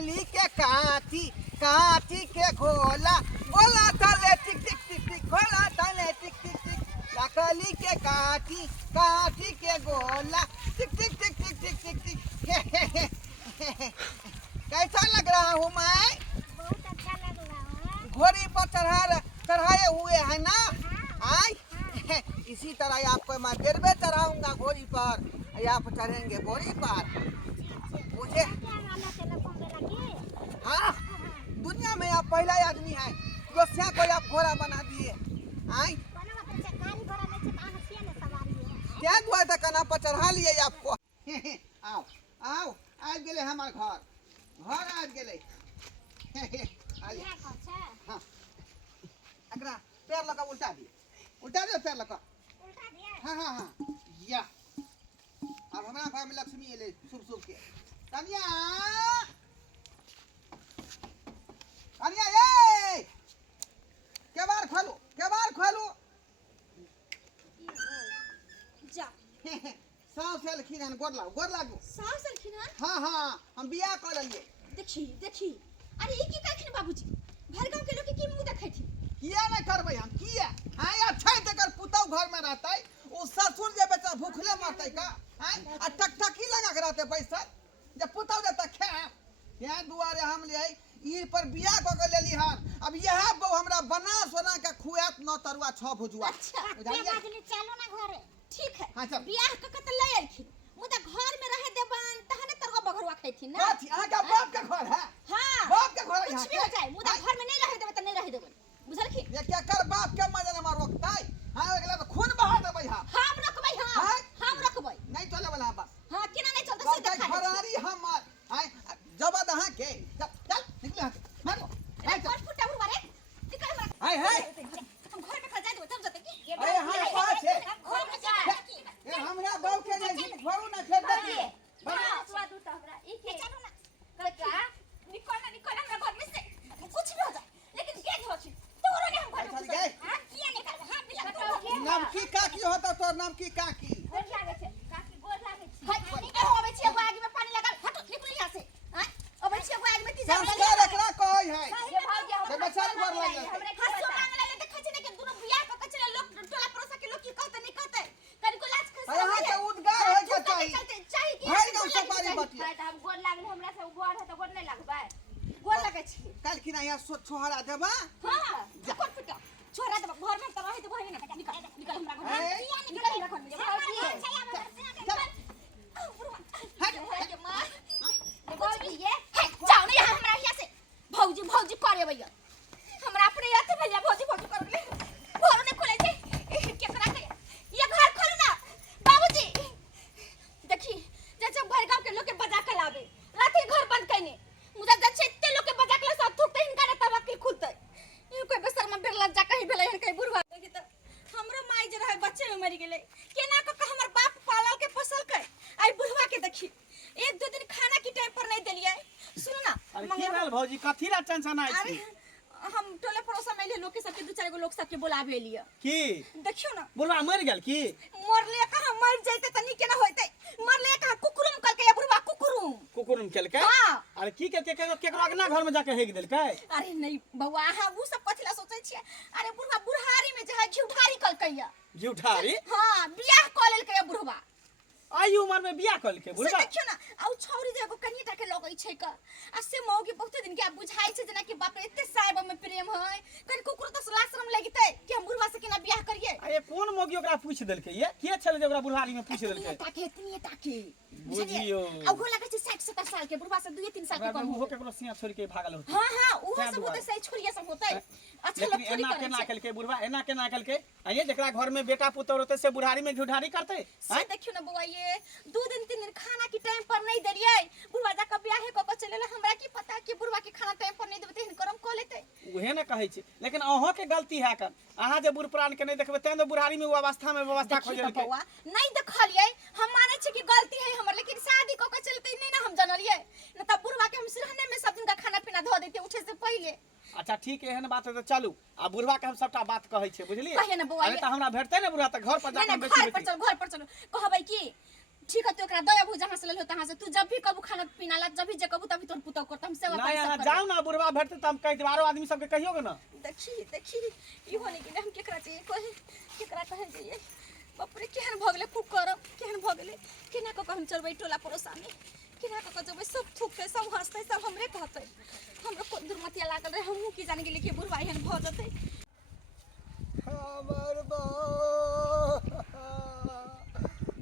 लकड़ी के काठी काठी के घोला घोला तले टिक टिक टिक टिक घोला तले टिक टिक टिक लकड़ी के काठी काठी के गोला टिक टिक टिक टिक टिक टिक टिक कैसा लग रहा हूँ मैं? बहुत अच्छा लग रहा है। घोड़ी पर चढ़ाए हुए है ना? आई इसी तरह आपको मैं गिरवे चढ़ाऊंगा घोड़ी पर, आप चढ़ेंगे घोड़ी पर। मुझे हाँ, दुनिया में आप पहला आदमी है जो स्या को आप घोड़ा बना दिए। आई क्या दुआ था कना पर चढ़ा लिए आपको। आओ आओ आज गेले हमार घर आज गेले। हाँ अगरा पैर लगा उल्टा दिए पैर लगा। हाँ हाँ हाँ या अब हमारा घर में लक्ष्मी ले शुभ शुभ के कन्या कन्या ये केबार खोलो जा साव से लखीन गोर लागो साव से लखीन। हाँ हाँ हम बियाह कर लिए। देखी अरे ई की कहखिन बाबूजी घर गांव के लोग के की मुंह देखै थी किया नहीं करबै हम किया हां अच्छा तकर पुतौ घर में रहतै ओ ससुर जे बेटा भूखले मरतै का हां आ टकटकी लगा के रहतै पैसा जे पुतौ जे तक खाए यहां दुआरे हम ले ई पर बियाह क के लेली हन। अब यह बहू हमरा बना सोना के खुआत न तरुआ छ भुजुआ। अच्छा ये बाजनी चलो ना घरे ठीक है। हां चल बियाह क के त ले आइखिन मुदा घर में रहे देबन तहने तरवा बघरवा खैथिन ना। कथि आ का बाप के घर है? हां बाप के घर है कुछ भी हो जाए मुदा घर में नहीं रहे देबे त नहीं रहे देबन बुझलखिन। ये क्या कर बाप के मजे न रोकतै। हां अगला तो खून बहा देबै हम रखबै हम रखबै नहीं चले वाला बस। हां केना नहीं चलते से देखा घरारी हमर हां जब दहा के चल निकल हां मारो हाय चल फुटा बुरवा रे निकल हमरा हाय हम घर में खा जाए तब जते की अरे हां पास है घर में जा ये हमरा बाऊ के नहीं घरू ना खेत देखिए बड़ा स्वाद उठा हमरा ई के चलो ना का निकल हमरा घर में से कुछ भी हो जाए लेकिन के हो छी तोरो ने हम घर में गए हां किया निकल हां बिला बताओ नाम की काकी होता तोर नाम की काकी गोर लागे छे काकी गोर लागे छी हाय निकल होवे छी एगो आगे में पानी लगा हट निकल यहां से हां अब छी एगो आगे में तीजा संस्कार एकरा कहै है ये भाग जा ते बेचारी गोर लागे हमरे हसो मांगले ले देखै छी ने के दुनो बियाह क कचरे लोग टोला परोसा के लोग की कहते नहीं कहते कनिको लाज खस यहाँ के उद्गार है के चाहिए चाहिए कि भाई गांव से पारी बटिया त हम गोर लागले हमरा से गोर है त गोर नहीं लागबे गोर लागे छी कल की ना यहाँ छोहरा देबा। हां कोन फुटा छोरा देबा घर में त रहे त भई ना निकल हमरा घर में निकल हमरा घर में हट मां भौजी ये जाओ ना यहाँ हमरा यहाँ से भौजी करे भैया हमरा अपने याते भैया भौजी कर ले घर ने खोले छे केकरा के ये घर खोलो ना बाबूजी देखी जैसे भर गांव के लोग के बजा के लावे राती घर बंद कइने मुदा जच्चे इतने लोग के बजा के सब थुकते हिनका ने तवक्किल खुलते ई कोई बेसर में बेरला जा कहीं भेले हन कहीं बुरवा देखी त हमरो माई जे रहे बच्चे में मर गेले केना क हमर बाप पालल के पोसल के आई बुढ़वा के देखी एक दो दिन खाना की टाइम पर नहीं देलिए सुनो ना अरे की भेल भौजी कथि ला टेंशन आइ छी? हम टोले पड़ोसा में लोग के सबके दो चार गो लोग सबके बुलावे लिए की देखियो ना बुढ़वा मर गेल की? मरले कहां मर जइते त नी केना होइते मरले कहां कुकुरुम कल के बुढ़वा कुकुरुम केल के। हां अरे की के केकरो अगना घर में जाके हेग देल के? अरे नहीं बउआ हां वो सब कथिला सोचै छियै। अरे बुढ़वा बुढ़ारी में जे है घिउठारी कल कइया झूठारी हां बियाह क लेल के बुढ़वा आई उम्र में बियाह कल के बुढ़वा देखियो ना आउ छौरी जे एगो कनिटा के लगै छै क आ से मौगी बहुत दिन के बुझाई छै जना कि बाप रे एते साहेब में प्रेम है कन कुकुर त लाशरम लगतै कि हम बुढ़वा से केना बियाह करिए। अरे कौन मौगी ओकरा पूछ देल के ये के छले जे ओकरा बुढ़ारी में पूछ देल के? इतनी ताके बुझियो अब हो लगे 60-70 साल के बुढ़वा से 2-3 साल के कम हो केकरो सिया छोड़ के भागल होते। हां वो सब होते सही छोरिया सब होते अच्छा लोग लेकिन एना केना कल के बुढ़वा एना केना कल के आइए जेकरा घर में बेटा पुतौर होते से बुढ़ारी में झूठारी करते से देखियो ना बउआ ये 2 दिन 3 दिन खाना की टाइम पर नहीं देलिए बुढ़वा जा के बियाह क के चलेला हमरा की पता कि बुढ़वा के खाना टाइम पर नहीं देबे त करम क लेते उहे न कहै छी। लेकिन अहो के गलती है कर अहाँ जे बुढ़ प्राण के नहीं देखबे त बुढ़ारी में वो अवस्था में व्यवस्था खोजल के बउआ नहीं देखलिए हम माने छी कि गलती है हमर लेकिन शादी क के चलते नहीं ना हम जानलिए न त बुढ़वा के हम सिरहने में सब दिन का खाना पीना धो देते उठे से पहले। अच्छा ठीक एहन बात है तो चलू आ बुढ़वा के हम सबटा बात कहै छै बुझलिए। कहिए ना बउआ अरे त हमरा भेटतै न बुढ़वा त घर पर जाके हम बेसी घर पर चलो कहबै की ठीक है तो एकरा दया भू जहां से ले लो तहां से तू जब भी कबू खाना पीना ला जब भी जे कबू तभी तोर पुतौ करत हम सेवा यहाँ जाओ ना बुढ़वा भेटते त हम कह देब आरो आदमी सबके कहियोगे ना देखी इहो नहीं कि हम केकरा चाहिए कहे केकरा कहे चाहिए बाप रे केहन भ गेले कुकर केहन भ गेले केना क हम चलबै टोला पड़ोसा में केना क जबै सब थूकते सब हंसते सब हमरे कहते हमरा कोन दुर्मतिया लागल रहे हमहू की जान गेली कि बुढ़वा एहन भ जते हमर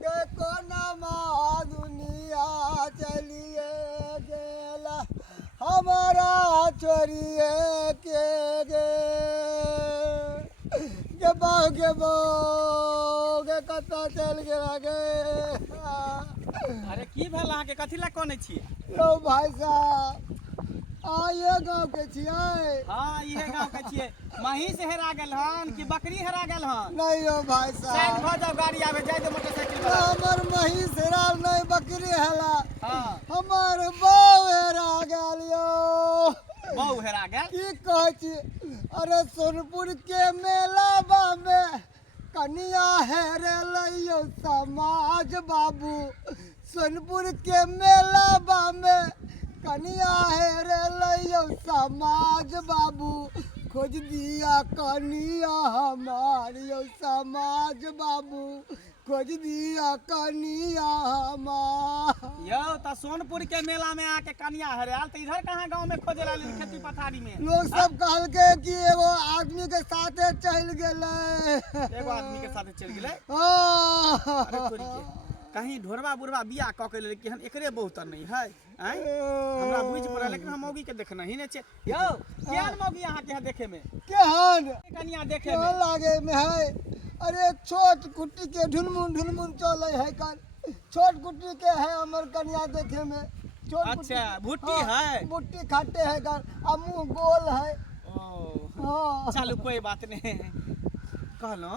देखो नमा दुनिया चलिए गेला हमारा चोरिए के गे कतऽ चल गेला गे अरे की भेल अहाँके कथी लए कने छियै यौ भाई साहब आइए गाँव के छियै हाँ इहे गाँव के छियै महींस हेरा गेल हन कि बकरी हेरा गेल हन नहीं यौ भाई साइड साहब भऽ जाओ गाड़ी आवे जाय दे मोटरसाइकिल वाला हमर महींस हेराल नहीं बकरी हेला हाँ हमर बहू हेरा गेल यौ बहु हेरा गेल की कहै छी अरे सोनपुर के मेला में कनिया हेरेलै यौ समाज बाबू सोनपुर के मेला में कनिया हेरेलै यौ समाज बाबू खोज दिया कनिया हमार यौ समाज बाबू खोज दिया कनिया हमार यौ त सोनपुर के मेला में आके कनिया हरियाल त इधर कहाँ गांव में खोजे ला खेती पथारी में लोग सब कहलके कि एगो आदमी के साथे चल गेलै एगो आदमी के साथे चल गेलै हाँ। अरे तोरी के कहीं ढोरवा बुढ़वा बियाह क के ले कि हम एकरे बहुत नहीं है हैं हमरा बुझ पड़ा लेकिन हम मौगी के देखना ही नहीं छै यौ केहन मौगी अहाँ के देखे में केहन कनिया देखे केहन में लागे में है अरे छोट कुट्टी के ढुनमुन चले है कन छोट कुट्टी के है हमर कनिया देखे में छोट अच्छा भुट्टी हाँ, है भुट्टी खाटे है कन आ मुंह गोल है ओ हाँ चलो कोई बात नहीं कहलो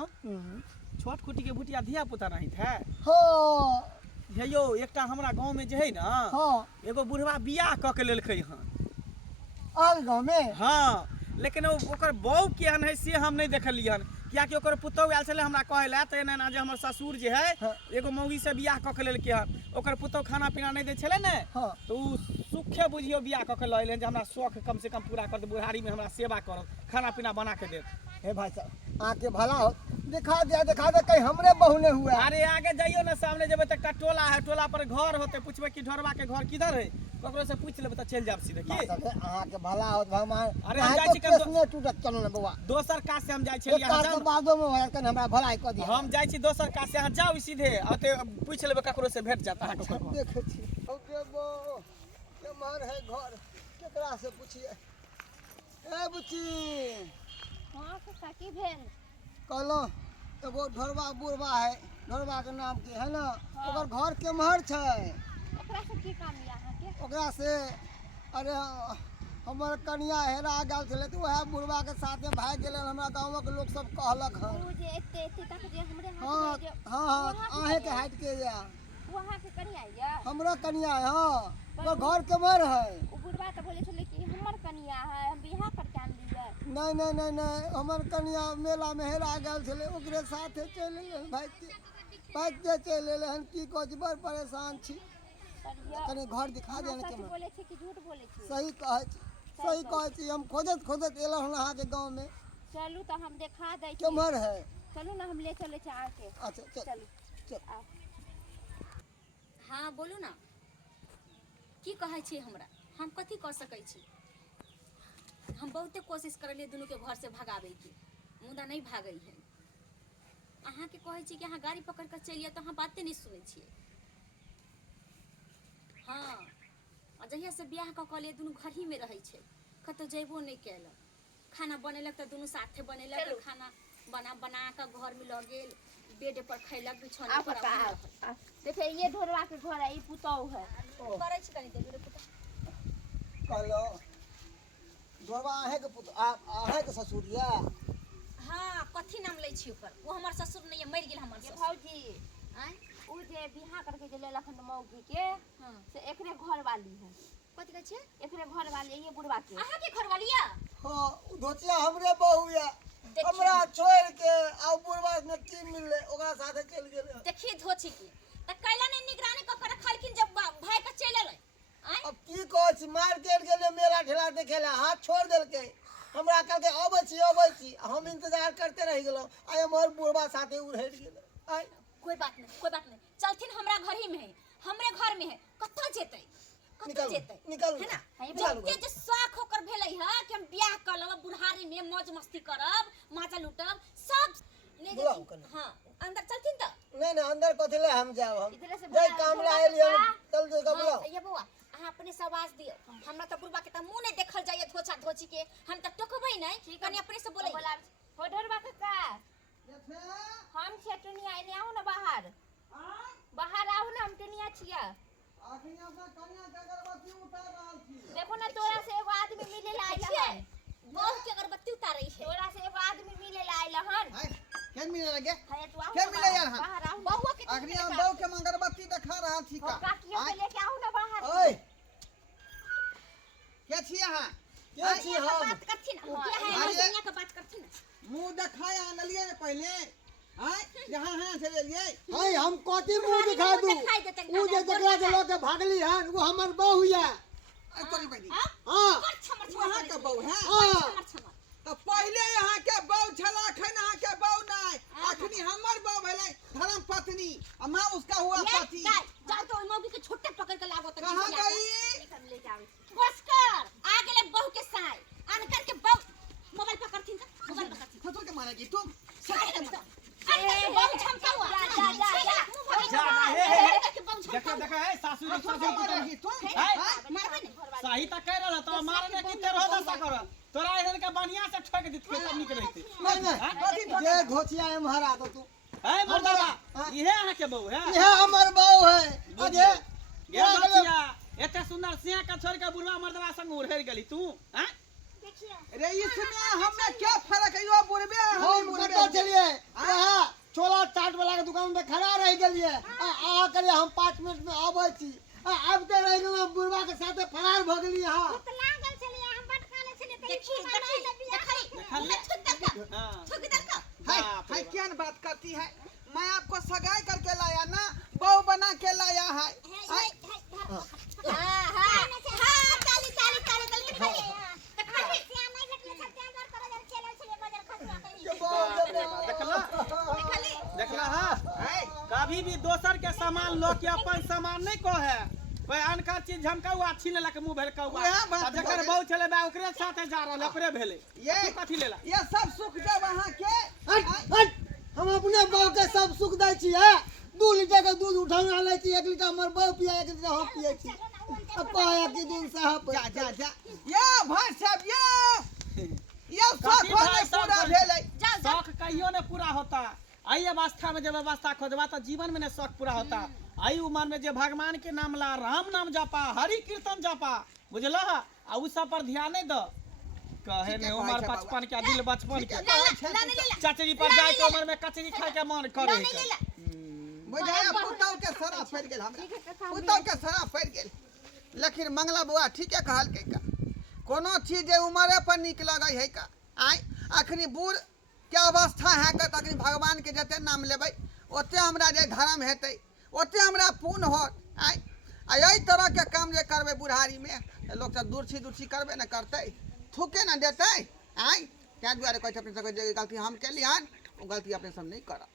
छोट कुटी के भुटिया धिया पुता नहीं थे हाँ हे यो एकटा हमरा गांव में जे है ना हाँ एगो बुढ़वा बियाह क के लेलकै हन आल गाँव में हाँ लेकिन ओकर बहू केहन है से हम नहीं देखलिए हन कियाकि ओकर पुतौह आयल छलै हमरा कहै लए त एना जे हमर ससुर जे है हाँ। एगो मौगी से बियाह क के लेलकै हन ओकर पुतौह खाना पीना नहीं दै छलै ने हाँ तो उ सुखे बुझियो बियाह क के लऽ एलै जे हमरा शौक कम से कम पूरा कर दे बुढ़ारी में हमरा सेवा करत खाना पीना बना के देत हे भाई साहब आके भला हो दिखा दे कहीं हमरे बहू ने हुआ अरे आगे जाइयो ना सामने जेबे तक टोला है टोला पर घर होते पूछबे कि ढोरवा के घर किधर है ककरो से पूछ लेबे त चल जाब सीधे की आके भला हो भगवान अरे हम जाइ छी कम ने टूटत चलो ना बउआ दोसर काज से हम जाइ एक छलिए काज के बादो में होया कन हमरा भलाई क दिया हम जाइ छी दोसर काज से अहाँ जाउ सीधे अते पूछ लेबे ककरो से भेट जाता है ककरो देखे छी ओके बो केमहर है घर केकरा से पूछिए ए बुच्ची हां से की भेल कहलो एगो ढोरवा बुढ़वा है ढोरवा के नाम की है ना ओकर घर केमहर छै ओकरा से की काम या अहाँ के ओकरा से अरे हमर कनिया हेरा गेल छलै तऽ वएह बुढ़वा के साथे भाग गेलै हमरा गाँवक लोग सब कहलक हन उ जे एते तक जे हमरे हाँ हाथ में हाँ आहे के हट के या वहां के कनिया या हमरो कनिया है हाँ ओकर घर केमहर है उ बुढ़वा त बोले छले कि हमर कनिया है हम बियाह करके आन दिए नहीं हमर कनिया मेला में हेरा गेल छलै ओकरे साथे चलि एलै भाग के चलि एलै हन की कहै बड़ परेशान छी कनी घर दिखा दे ना केमहर बोले छी कि झूठ बोले छी सही कहै छी हम खोजत एलहुँ हन अहाँके गाँव में चलू तो हम दिखा दै छी केमहर है चलू ना हम ले चले छी आके अच्छा चलू चल आओ हाँ बोलू ना की कहै छी हमरा हम कथी कर सकै छी हम बहुते कोशिश करलिए दुनू के घर से भगावे की मुदा नहीं भागै है अहाँ के कहै छी कि अहाँ गाड़ी पकड़ कर चलिए तो अहाँ बाते नहीं सुनै छियै हाँ और जहिया से बियाह क लिए दुनू घर ही में रहै छै कतौ जेबो नहीं केलक खाना बनेलक तो दुनू साथे बनेलक खाना बना के घर में ल गेल बेड पर खैलक बिछौना पर देखिए ये ढोरवा के घर है ई पुतौ है करे छी कनी देर पुतौ कहलो ढोरवा आहे के पुत आहे के ससुर या हां कथी नाम लै छी ओकर वो हमर ससुर नहीं मर गेल हमर ससुर भौजी आय उ जे बियाह करके जे लेलखन मौगी के से एकरे घर वाली है कथी कहै छै एकरे घर वाली ये बुढ़वा के अहाँ के घर वाली या हां धोतिया हमरे बहू या हमरा छोड़ के आ बुढ़वा में की मिलले ओकरा साथे चल गेल देखिए धोची की त कैला ने निगरानी क कर रखलखिन जब भाई के चल एलै अब की कहै छी मार्केट गेले मेला ठेला हमरा देखेला हाथ छोड़ देलके हमरा कहलके अबै छी हम इंतजार करते रह गेलो आय हमर बुढ़वा साथे उड़हट गेल आय कोई बात नहीं चलथिन हमरा घर ही में है हमरे घर में है कत्ता जेतै निकल है ना जबकि जे शौक होकर भेलै है कि हम ब्याह कर लेब बुढ़ारी में मौज मस्ती करब माजा लूटब सब ले जेथिन हां अंदर चलथिन त नहीं अंदर कथले हम जाब हम इधर से जय काम लायल हम चल दे गबलो ये बउआ अहाँ अपने से आवाज दियो हमरा त बुढ़बा के त मुंह नहीं देखल जाय धोछा धोची के हम त टोकबै नहीं कनी अपने से बोलै हो ढोरबा का हम छटनिया एने आउ ना बाहर आउ ना हम टनिया छिया अखनी अपना कन्या के अगरबत्ती उतार रहल छी देखो ना तोरा से एगो आदमी मिले ला आइला है बहु के अगरबत्ती उतारै है तोरा से एगो आदमी मिले ला आइला हन केन मिले लगे है तू आउ केन मिले यार बाहर आउ बहु के अखनी हम बहु के अगरबत्ती देखा रहल छी का काकियो के लेके आउ ना बाहर ओए के छी अहाँ के छी हम बात करथिन क्या है दुनिया के बात करथिन मुंह देखाय आनलिए ने पहले हां जहां हां से लेलिए हाय हम कथि मुंह दिखा दू ऊ जे जकरा से लोग भागली हन वो हमर बहू है तोरी बड़ी हां वहां के बहू है हां तो पहले यहाँ के बहू छला अखन यहाँ के बहू नहीं अखनी हमर बहू भेलै धर्म पत्नी और मैं उसका हुआ पति जाओ तो मौगी के छोटे पकड़ के लाबो त कहां गई ले जाओ बस कर आ गेले बहू के साय अनकर के बहू मोबाइल पकड़थिन मोबाइल पकड़थिन खतों के मारेगी तुम अरे बहू झमकावा जा देखा है सासुर मारेगी तुम मारबे नहीं सही त कह रहल त मारने की देर हो दसा कर तोरा इधर के बढ़िया से ठोक दित के तब निकले थे नहीं जे घोचिया है महारा तो तू है मर्दवा इहे अहाँ के बहू है यह हमर बहू है अजे ये बचिया एते सुंदर सिंह का छोड़ के बुढ़वा मर्दवा संग उड़हर गेली तू हैं रे इसमें हमें क्या फर्क है यो बुढ़बे हम कतो चलिए हां छोला चाट वाला के दुकान में खड़ा रह गेलिए आ करिए हम 5 मिनट में आबै छी अब ते रह गेल बुढ़वा के साथे फरार भ गेली हां लागल चलिए हम बटकाले चलिए देखी हाय क्या बात करती है मैं आपको सगाई करके लाया ना बहू बना के लाया है हां हां ताली ताली ताली ताली देखला हां कभी भी दोसर के सामान लो के अपन सामान नहीं को है कोई अनका चीज झमकावा छीन लेला के मुंह भर कौवा जकर बहु चले बा ओकरे साथे जा रहल ओकरे भेले ये कथि लेला ये सब सुख जब वहां के हट हम अपने बहू के सब सुख दै छी है 2 लीटर के दूध उठाना ले छी 1 लीटर हमर बहू पिया 1 लीटर हम पिए छी अब पाया के दिन साहब जा ये भाई साहब ये सब पूरा भेलै शौक कहियो ने पूरा होता आई अवस्था में जब अवस्था खोजबा तो जीवन में ने शौक पूरा होता आई उम्र में जे भगवान के नाम ला राम नाम जपा हरि कीर्तन जपा बुझला आ उ सब पर ध्यान नहीं दो कहे ने उम्र बचपन के दिल बचपन के चचरी पर जाए के उम्र में कचरी खाए के मन करे बुझाया पुतौ के सरा फैर गेल हमरा पुतौ के सरा फैर गेल लेकिन मंगला बुआ ठीक है कहल के का कोनो चीज जे उम्रे पर निक लगै है का आई अखनी बूढ़ के अवस्था है का तखनी भगवान के जते नाम लेबै ओते हमरा जे धर्म हेतै ओते हमरा पुण्य होत आई एहि तरह के काम जे करबै बुढ़ारी में लोग सब दूरछी करबे न करतै थूके न देतै आई त्या दुआरे कहै छै अपने सब जे गलती हम केली हन ओ गलती अपने सब नहीं करब